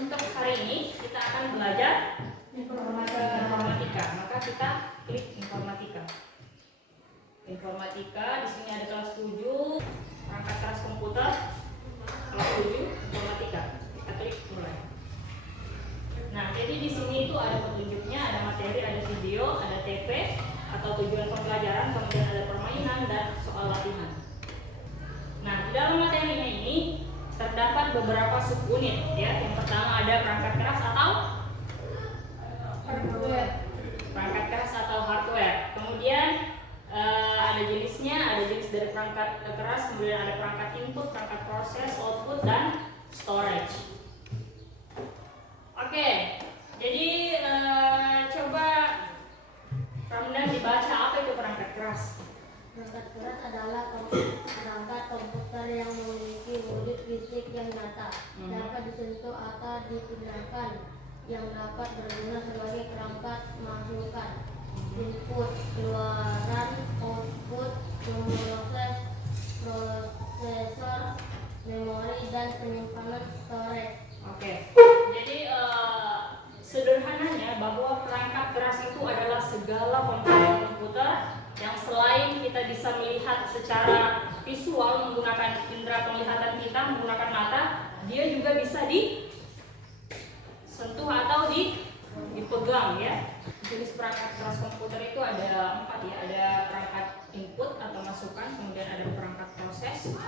untuk hari ini kita akan belajar informatika. Maka kita klik informatika. Informatika di sini ada kelas 7, perangkat keras komputer. Kelas 7 informatika. Kita klik mulai. Nah, jadi di sini itu ada petunjuknya, ada materi, ada video, ada TP atau tujuan pembelajaran, kemudian ada permainan dan soal latihan. Nah, di dalam materinya ini terdapat beberapa subunit ya. Yang pertama ada perangkat keras atau hardware. Perangkat keras atau hardware. Kemudian ada jenisnya, ada jenis dari perangkat keras, kemudian ada perangkat input, perangkat proses, output dan storage. Oke, jadi coba Ramdan dibaca apa itu perangkat keras. Perangkat keras adalah perangkat komputer yang memiliki wujud fisik yang nyata, dapat disentuh atau dipindahkan, yang dapat berguna sebagai perangkat masukan, input, keluaran, output, memproses, prosesor, memori, dan penyimpanan storage. Oke, jadi sederhananya bahwa perangkat keras itu adalah segala komponen komputer yang selain kita bisa melihat secara visual menggunakan indera penglihatan kita, menggunakan mata, dia juga bisa disentuh atau dipegang ya. Jenis perangkat keras komputer itu ada 4 ya, ada perangkat input atau masukan, kemudian ada perangkat proses.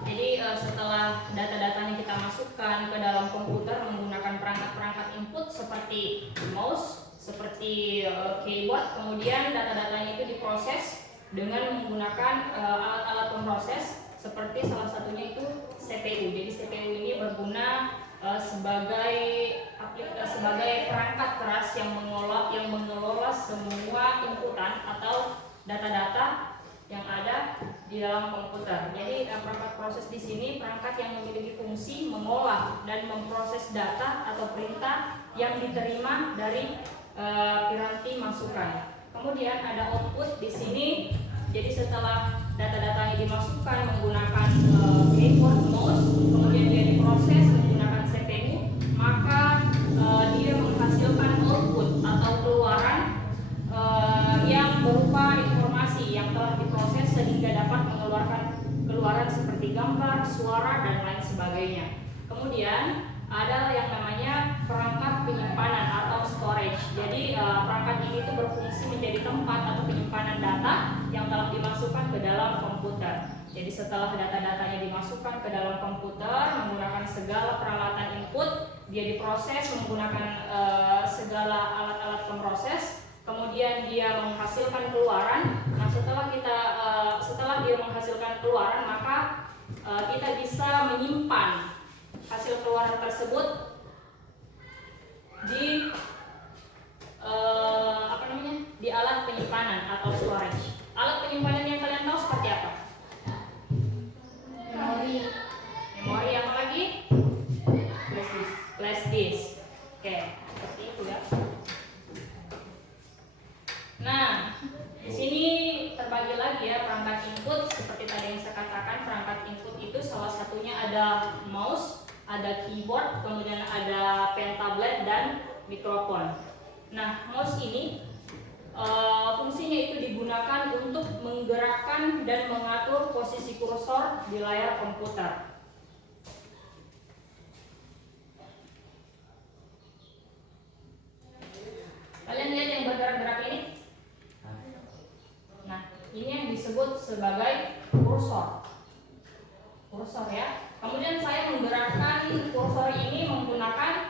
Jadi setelah data-datanya kita masukkan ke dalam komputer menggunakan perangkat-perangkat input seperti mouse, seperti keyboard, kemudian data-datanya itu diproses dengan menggunakan alat-alat pemproses seperti salah satunya itu CPU. Jadi CPU ini berguna sebagai perangkat keras yang mengelola semua inputan atau data-data yang ada di dalam komputer. Jadi perangkat proses di sini perangkat yang memiliki fungsi mengolah dan memproses data atau perintah yang diterima dari piranti masukan. Kemudian ada output di sini. Jadi setelah data-datanya dimasukkan menggunakan keyboard, mouse, kemudian dia diproses menggunakan CPU, maka dia menghasilkan output atau keluaran yang berupa informasi yang telah diproses sehingga dapat mengeluarkan keluaran seperti gambar, suara, dan lain sebagainya. Kemudian ada yang namanya perangkat penyimpanan atau storage. Jadi perangkat ini itu berfungsi menjadi tempat atau penyimpanan data yang telah dimasukkan ke dalam komputer. Jadi setelah data-datanya dimasukkan ke dalam komputer menggunakan segala peralatan input, dia diproses menggunakan segala alat-alat pemproses. Kemudian dia menghasilkan keluaran. Nah, setelah dia menghasilkan keluaran, maka kita bisa menyimpan hasil keluaran tersebut di di alat penyimpanan atau storage. Alat penyimpanan yang kalian tahu seperti apa? Memori apa lagi? Flash disk. Oke, seperti itu ya. Nah, di sini terbagi lagi ya perangkat input. Seperti tadi yang saya katakan, perangkat input itu salah satunya ada mouse, ada keyboard, kemudian ada pen tablet dan mikrofon. Nah, mouse ini fungsinya itu digunakan untuk menggerakkan dan mengatur posisi kursor di layar komputer. Kalian lihat yang bergerak-gerak ini? Nah, ini yang disebut sebagai kursor. Kursor ya. Kemudian saya menggerakkan kursor ini menggunakan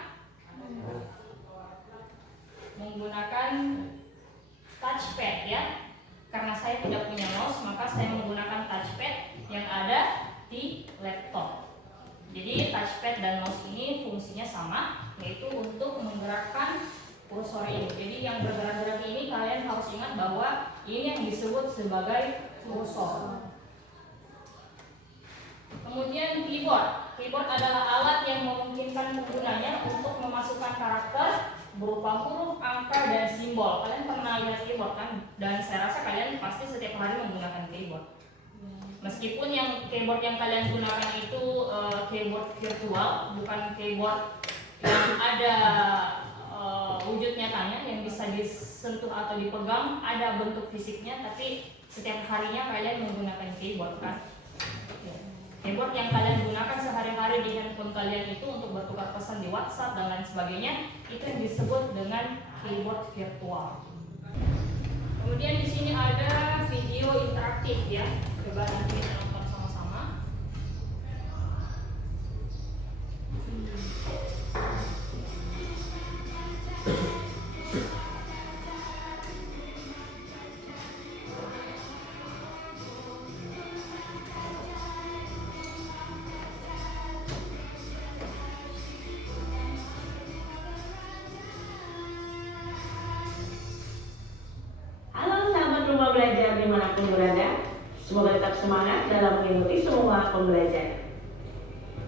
touchpad ya. Karena saya tidak punya mouse, maka saya menggunakan touchpad yang ada di laptop. Jadi touchpad dan mouse ini fungsinya sama, yaitu untuk menggerakkan kursor ini. Jadi yang bergerak-gerak ini kalian harus ingat bahwa ini yang disebut sebagai kursor. Kemudian keyboard. Keyboard adalah alat yang memungkinkan penggunanya untuk memasukkan karakter berupa huruf, angka, dan simbol. Kalian pernah lihat keyboard kan? Dan saya rasa kalian pasti setiap hari menggunakan keyboard. Meskipun yang keyboard yang kalian gunakan itu keyboard virtual, bukan keyboard yang ada wujud nyatanya yang bisa disentuh atau dipegang, ada bentuk fisiknya, tapi setiap harinya kalian menggunakan keyboard kan. Keyboard yang kalian gunakan sehari-hari di handphone kalian itu untuk bertukar pesan di WhatsApp dan lain sebagainya, itu yang disebut dengan keyboard virtual. Kemudian di sini ada video interaktif ya. Coba nanti kita nonton sama-sama. Rumah belajar dimanapun berada, semoga tetap semangat dalam mengikuti semua pembelajaran.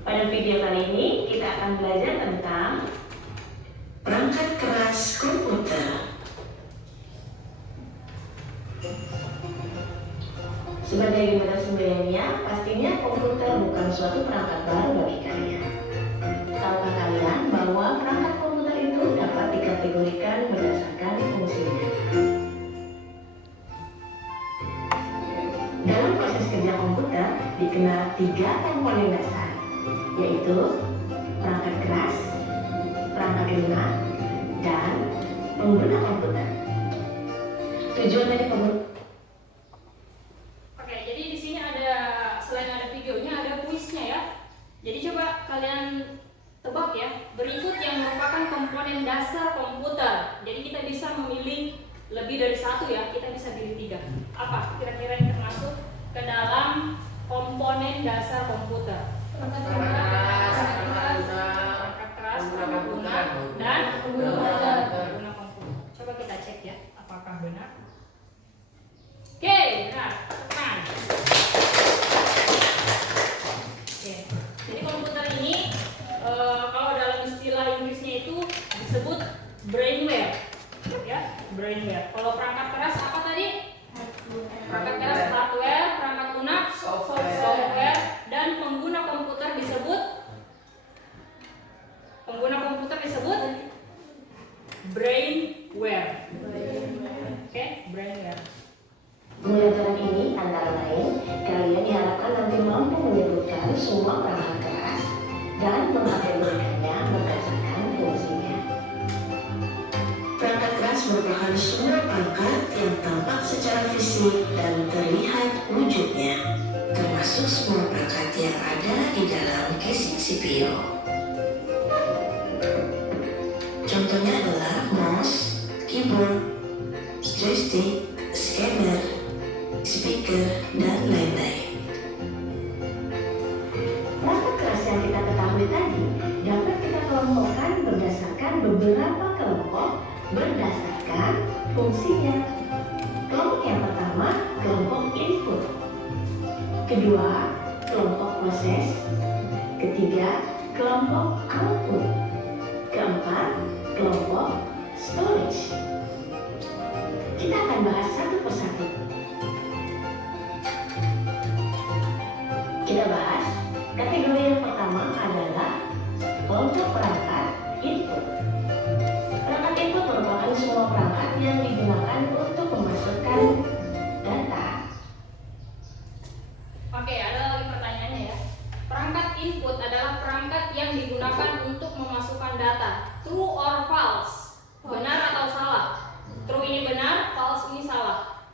Pada video kali ini kita akan belajar tentang perangkat keras komputer. Sebagai narasumbernya, pastinya komputer bukan suatu perangkat baru bagi kalian. Tahukah kalian bahwa perangkat komputer itu dapat dikategorikan berdasarkan fungsinya? Dalam proses kerja komputer dikenal 3 komponen dasar, yaitu perangkat keras, perangkat lunak, dan pengguna komputer. Tujuan dari pengguna. Oke, jadi di sini ada, selain ada videonya, ada kuisnya ya. Jadi coba kalian tebak ya, berikut yang merupakan komponen dasar komputer. Jadi kita bisa memilih lebih dari satu ya, kita bisa pilih 3. Apa kira-kira yang termasuk ke dalam komponen dasar komputer? Perangkat keras, perangkat lunak, dan pengguna komputer. Coba kita cek ya, apakah benar? Oke, benar. Tekan. Oke, jadi komputer ini kalau dalam istilah Inggrisnya itu disebut brainware. Ya, brainware. Kalau perangkat keras apa tadi? Perangkat keras hardware, perangkat lunak software, dan pengguna komputer disebut brainware. Oke, brainware. Pembelajaran ini antara lain, kalian diharapkan nanti mampu menyebutkan semua perangkat keras dan mengkategorikannya berdasarkan fungsinya. Perangkat keras merupakan semua perangkat yang tampak secara fisik dan terlihat wujudnya, termasuk semua perangkat yang ada di dalam casing CPU. Contohnya adalah mouse, keyboard, joystick, scanner, speaker, dan lain-lain. Perangkat keras yang kita ketahui tadi dapat kita kelompokkan berdasarkan beberapa kelompok berdasarkan fungsinya. Kelompok yang pertama, kelompok input. Kedua, kelompok proses. Ketiga, kelompok output. Keempat, kelompok storage. Kita akan bahas satu persatu. Kita bahas kategori yang pertama adalah kelompok perangkat input. Perangkat input merupakan semua perangkat yang digunakan untuk memasukkan data. Oke, ada lagi pertanyaannya ya. Perangkat input adalah perangkat yang digunakan untuk memasukkan data. True or false? Benar atau salah? True ini benar, false ini salah.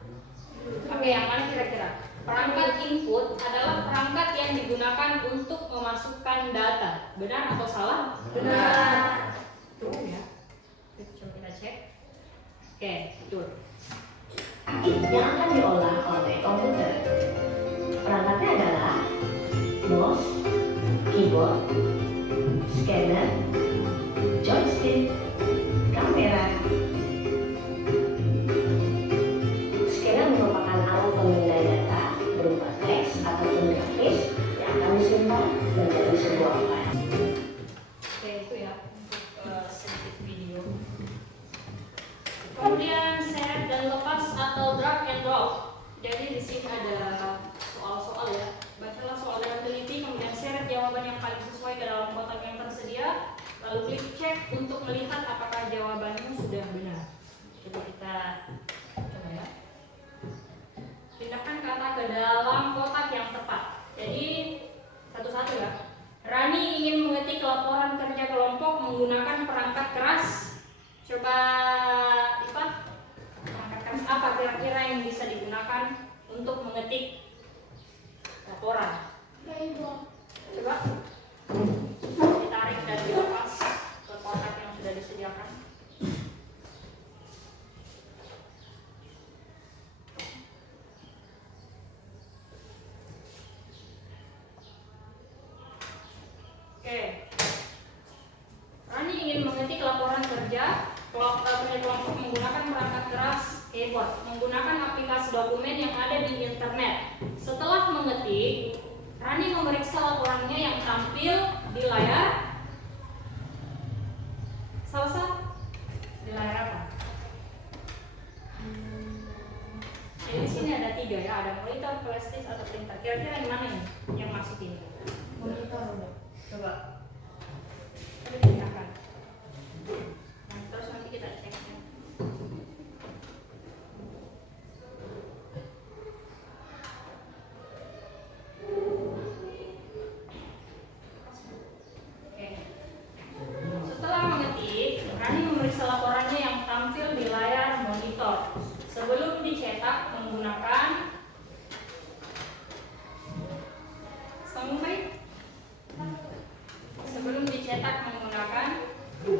Oke, yang mana kira-kira? Perangkat input adalah perangkat yang digunakan untuk memasukkan data. Benar atau salah? Benar. True ya. Coba kita cek. Oke, betul. Yang akan diolah oleh komputer. Perangkatnya adalah mouse, keyboard, scanner, joystick, kamera. Scanner merupakan alat pemindai data berupa teks ataupun grafis yang akan disimpan menjadi sebuah file. Oke, itu ya untuk sedikit video. Kemudian seret dan lepas atau drag and drop. Jadi di sini ada soal-soal ya. Bacalah soal dengan teliti, kemudian seret jawaban yang paling sesuai ke dalam kotak yang tersedia. lalu klik cek untuk melihat apakah jawabanmu sudah benar. Coba kita coba ya. Pindahkan kata ke dalam kotak yang tepat. Jadi satu-satu ya. Rani ingin mengetik laporan kerja kelompok menggunakan perangkat keras. Coba lihat perangkat keras apa kira-kira yang bisa digunakan untuk mengetik laporan. Coba ditarik dan dilepas ke kotak yang sudah disediakan. Oke. Rani ingin mengetik laporan kerja kelompok menggunakan perangkat keras keyboard, menggunakan aplikasi dokumen yang ada di internet. Setelah mengetik, Rani memeriksa laporannya yang tampil di layar. Salsa di layar apa? Jadi di sini ada 3 ya, ada monitor, flash disk atau printer. Kira-kira yang mana ini yang masuk ini? Monitor udah. Coba. Coba digunakan. Nah, terus nanti kita cek. Setelah mengetik, Rani memeriksa laporannya yang tampil di layar monitor. Sebelum dicetak menggunakan sebelum dicetak menggunakan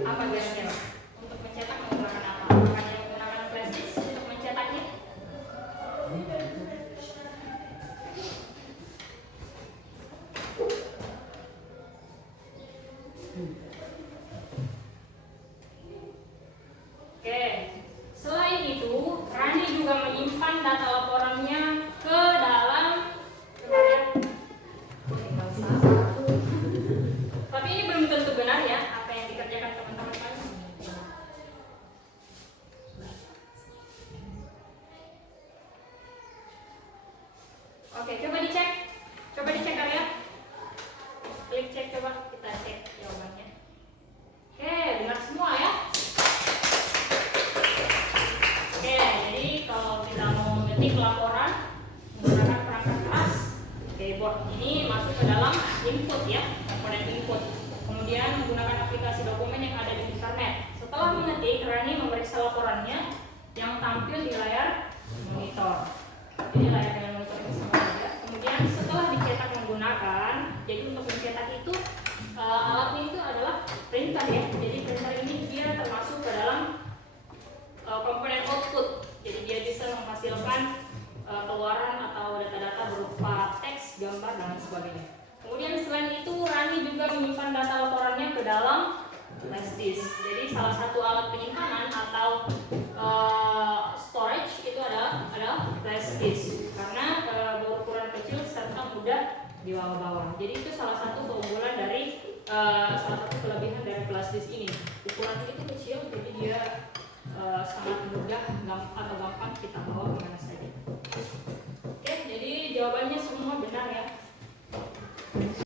apa kira-kira? Untuk mencetak menggunakan apa? Apakah dia menggunakan flash disk untuk mencetaknya? Oke, selain itu, Rani juga menyimpan data laporannya ke dalam, coba lihat, tapi ini belum tentu benar ya apa yang dikerjakan teman-teman kan. Oke, coba dicek Arya. Klik cek, coba kita cek jawabannya. Oke, benar semua ya. Oke, jadi kalau kita mau mengetik laporan menggunakan perangkat keras keyboard, ini masuk ke dalam input ya, komponen input. Kemudian menggunakan aplikasi dokumen yang ada di internet. Setelah mengetik, Rani memeriksa laporannya yang tampil di layar monitor. Jadi layar dengan monitor ini sama saja. Kemudian setelah dicetak menggunakan, jadi untuk mencetak itu alatnya itu adalah printer ya. Jadi printer ini dia termasuk ke dalam komponen output. Jadi dia bisa menghasilkan keluaran atau data-data berupa teks, gambar dan sebagainya. Kemudian selain itu Rani juga menyimpan data laporannya ke dalam flash disk. Jadi salah satu alat penyimpanan atau storage itu adalah flash disk karena berukuran kecil serta mudah dibawa-bawa. Jadi itu salah satu keunggulan dari salah satu kelebihan dari flash disk ini. Ukurannya itu kecil, jadi dia sangat mudah atau gampang kita bawa kemana saja. Oke, jadi jawabannya semua